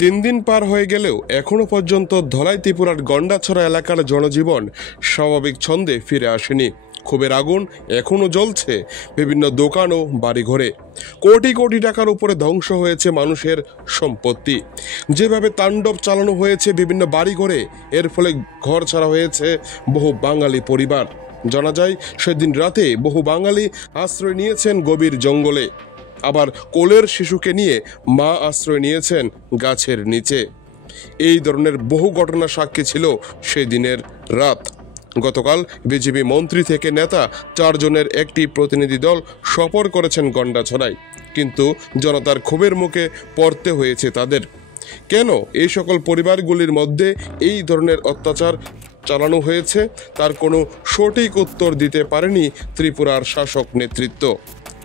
3 দিন পার হয়ে গেলেও এখনো পর্যন্ত ধলাই ত্রিপুরার গন্ডাছড়া এলাকার জনজীবন স্বাভাবিক ছন্দে ফিরে আসেনি। ক্ষোভের আগুন এখনো জ্বলছে বিভিন্ন দোকান ও বাড়িঘরে। কোটি কোটি টাকার উপরে ধ্বংস হয়েছে মানুষের সম্পত্তি। যেভাবে তাণ্ডব চালানো হয়েছে বিভিন্ন বাড়িঘরে, এর ফলে ঘর ছাড়া হয়েছে বহু বাঙালি পরিবার। জানা যায় সেদিন রাতে বহু বাঙালি আশ্রয় নিয়েছেন গভীর জঙ্গলে, আবার কোলের শিশুকে নিয়ে মা আশ্রয় নিয়েছেন গাছের নিচে। এই ধরনের বহু ঘটনা সাক্ষী ছিল সেই দিনের রাত। গতকাল বিজেপি মন্ত্রী থেকে নেতা 4 জনের একটি প্রতিনিধি দল সফর করেছেন গন্ডাছড়ায়, কিন্তু জনতার ক্ষোভের মুখে পড়তে হয়েছে তাদের। কেন এই সকল পরিবারগুলির মধ্যে এই ধরনের অত্যাচার চালানো হয়েছে তার কোনো সঠিক উত্তর দিতে পারেনি ত্রিপুরার শাসক নেতৃত্ব।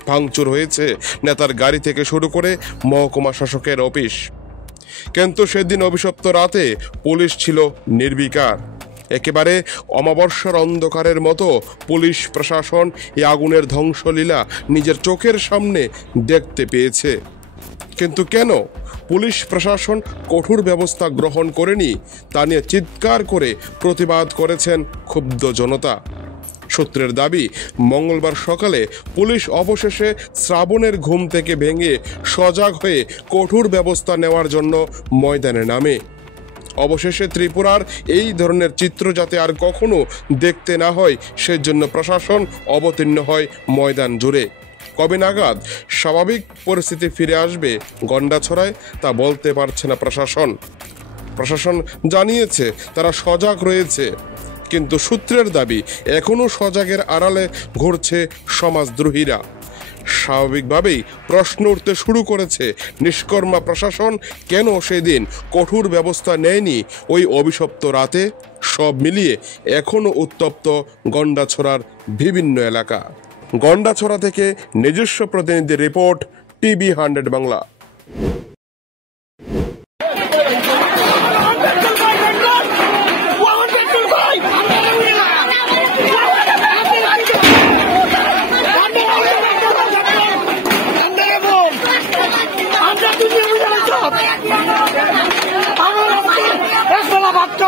ভাঙচুর হয়েছে নেতার গাড়ি থেকে শুরু করে মহকুমা শাসকের অফিস। কিন্তু সেদিন অভিশপ্ত রাতে পুলিশ ছিল নির্বিকার। একেবারে অমাবস্যার অন্ধকারের মতো পুলিশ প্রশাসন এই আগুনের ধ্বংসলীলা নিজের চোখের সামনে দেখতে পেয়েছে। কিন্তু কেন পুলিশ প্রশাসন কঠোর ব্যবস্থা গ্রহণ করেনি তা নিয়ে চিৎকার করে প্রতিবাদ করেছেন ক্ষুব্ধ জনতা। সূত্রের দাবি, মঙ্গলবার সকালে পুলিশ অবশেষে শ্রাবণের ঘুম থেকে ভেঙে সজাগ হয়ে কঠোর ব্যবস্থা নেওয়ার জন্য ময়দানে নামে। অবশেষে ত্রিপুরার এই ধরনের চিত্র যাতে আর কখনো দেখতে না হয় সেজন্য প্রশাসন অবতীর্ণ হয় ময়দান জুড়ে। কবে নাগাদ স্বাভাবিক পরিস্থিতি ফিরে আসবে গন্ডাছড়ায় তা বলতে পারছে না প্রশাসন জানিয়েছে তারা সজাগ রয়েছে, কিন্তু সূত্রের দাবি এখনো সজাগের আড়ালে ঘুরছে সমাজদ্রোহীরা। স্বাভাবিকভাবেই প্রশ্ন উঠতে শুরু করেছে, নিষ্কর্মা প্রশাসন কেন সেদিন কঠোর ব্যবস্থা নেয়নি ওই অভিশপ্ত রাতে? সব মিলিয়ে এখনো উত্তপ্ত গন্ডাছড়ার বিভিন্ন এলাকা। গন্ডাছড়া থেকে নিজস্ব প্রতিনিধি রিপোর্ট, টিভি 100 বাংলা। বাচ্চা